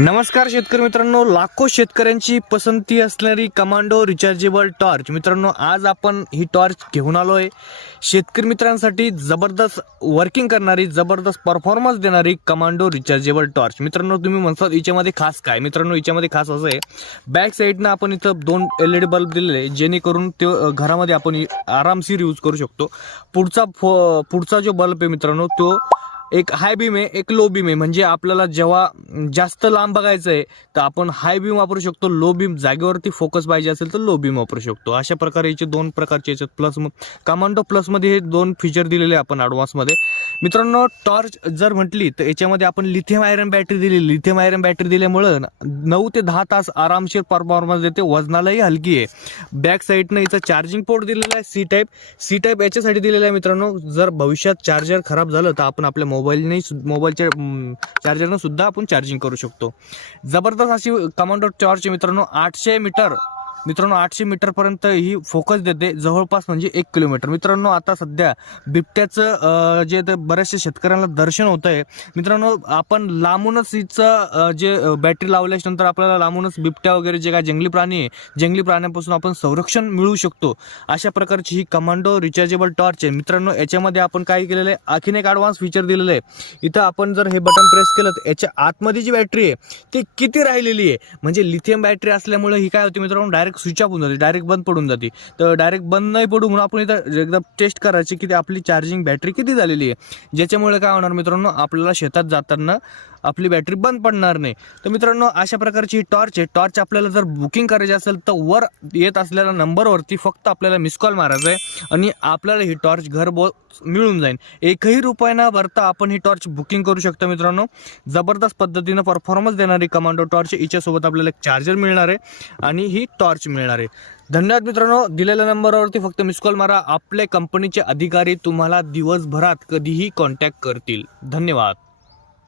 नमस्कार शेतकरी मित्रांनो, लाखो शेतकऱ्यांची पसंती असणारी कमांडो रिचार्जेबल टॉर्च. मित्रांनो, आज आपण ही टॉर्च घेऊन आलोय शेतकरी मित्रांसाठी. जबरदस्त वर्किंग करणारी, जबरदस्त परफॉर्मन्स देणारी कमांडो रिचार्जेबल टॉर्च. मित्रांनो, तुम्ही म्हणतात याच्यामध्ये खास काय? मित्रांनो, याच्यामध्ये खास असं आहे, बॅक साईडनं आपण इथं 2 LED बल्ब दिलेले, जेणेकरून ते घरामध्ये आपण आरामशीर यूज करू शकतो. पुढचा जो बल्ब आहे मित्रांनो, तो एक हाय बीम आहे, एक लो बीम आहे. म्हणजे आपल्याला जेव्हा जास्त लांब बघायचं आहे तर आपण हाय बीम वापरू शकतो, लो बीम जागेवरती फोकस पाहिजे असेल तर लो बीम वापरू शकतो. अशा प्रकारे याचे 2 प्रकारचे याच्यात प्लस कमांडो प्लस मध्ये हे 2 फीचर दिलेले आपण ॲडव्हान्स मध्ये. मित्रांनो, टॉर्च जर म्हटली तर याच्यामध्ये आपण लिथियम आयर्न बॅटरी दिली. लिथियम आयर्न बॅटरी दिल्यामुळे 9 ते 10 तास आरामशीर परफॉर्मन्स देते, वजनालाही हलकी आहे. बॅक साईडनं याचं चार्जिंग पोर्ट दिलेला आहे, सी टाईप याच्यासाठी दिलेला आहे मित्रांनो, जर भविष्यात चार्जर खराब झालं तर आपण आपल्या मोबाईलच्या चार्जरनं सुद्धा आपण चार्जिंग करू शकतो. जबरदस्त अशी कमांडो टॉर्च मित्रांनो. 800 मीटर पर्यंत ही फोकस देते, जवळपास म्हणजे 1 किलोमीटर. मित्रांनो, आता सध्या बिबट्याचं जे बऱ्याचशा शेतकऱ्यांना दर्शन होत आहे मित्रांनो, आपण लांबूनच हिचं जे बॅटरी लावल्याच्या नंतर आपल्याला लांबूनच बिबट्या वगैरे जे काय जंगली प्राणी आहे, जंगली प्राण्यांपासून आपण संरक्षण मिळवू शकतो. अशा प्रकारची ही कमांडो रिचार्जेबल टॉर्च आहे मित्रांनो. याच्यामध्ये आपण काय केलेलं आहे, आणखीन एक ॲडव्हान्स फीचर दिलेलं आहे. इथं आपण जर हे बटन प्रेस केलं तर याच्या आतमध्ये जी बॅटरी आहे ती किती राहिलेली आहे, म्हणजे लिथियम बॅटरी असल्यामुळे ही काय होती मित्रांनो, डायरेक्ट स्विच ऑफ होऊन जाते, डायरेक्ट बंद पडून जाते. तर डायरेक्ट बंद नाही पडू म्हणून आपण इथं एकदम टेस्ट करायची की आपली चार्जिंग बॅटरी किती झालेली आहे. ज्याच्यामुळे काय होणार मित्रांनो, आपल्याला शेतात जाताना आपली बॅटरी बंद पडणार नाही. तर मित्रांनो, अशा प्रकारची ही टॉर्च आहे. टॉर्च आपल्याला जर बुकिंग करायची असेल तर वर येत असलेल्या नंबरवरती फक्त आपल्याला मिस कॉल मारायचा आहे आणि आपल्याला ही टॉर्च घरपोच मिळून जाईल. 1ही रुपया न भरता आपण ही टॉर्च बुकिंग करू शकतो मित्रांनो. जबरदस्त पद्धतीनं परफॉर्मन्स देणारी कमांडो टॉर्च. हिच्यासोबत आपल्याला एक चार्जर मिळणार आहे आणि ही टॉर्च मिळणार आहे. धन्यवाद मित्रांनो. दिलेल्या नंबरवरती फक्त मिस कॉल मारा. आपल्या कंपनीचे अधिकारी तुम्हाला दिवसभरात कधीही कॉन्टॅक्ट करतील. धन्यवाद.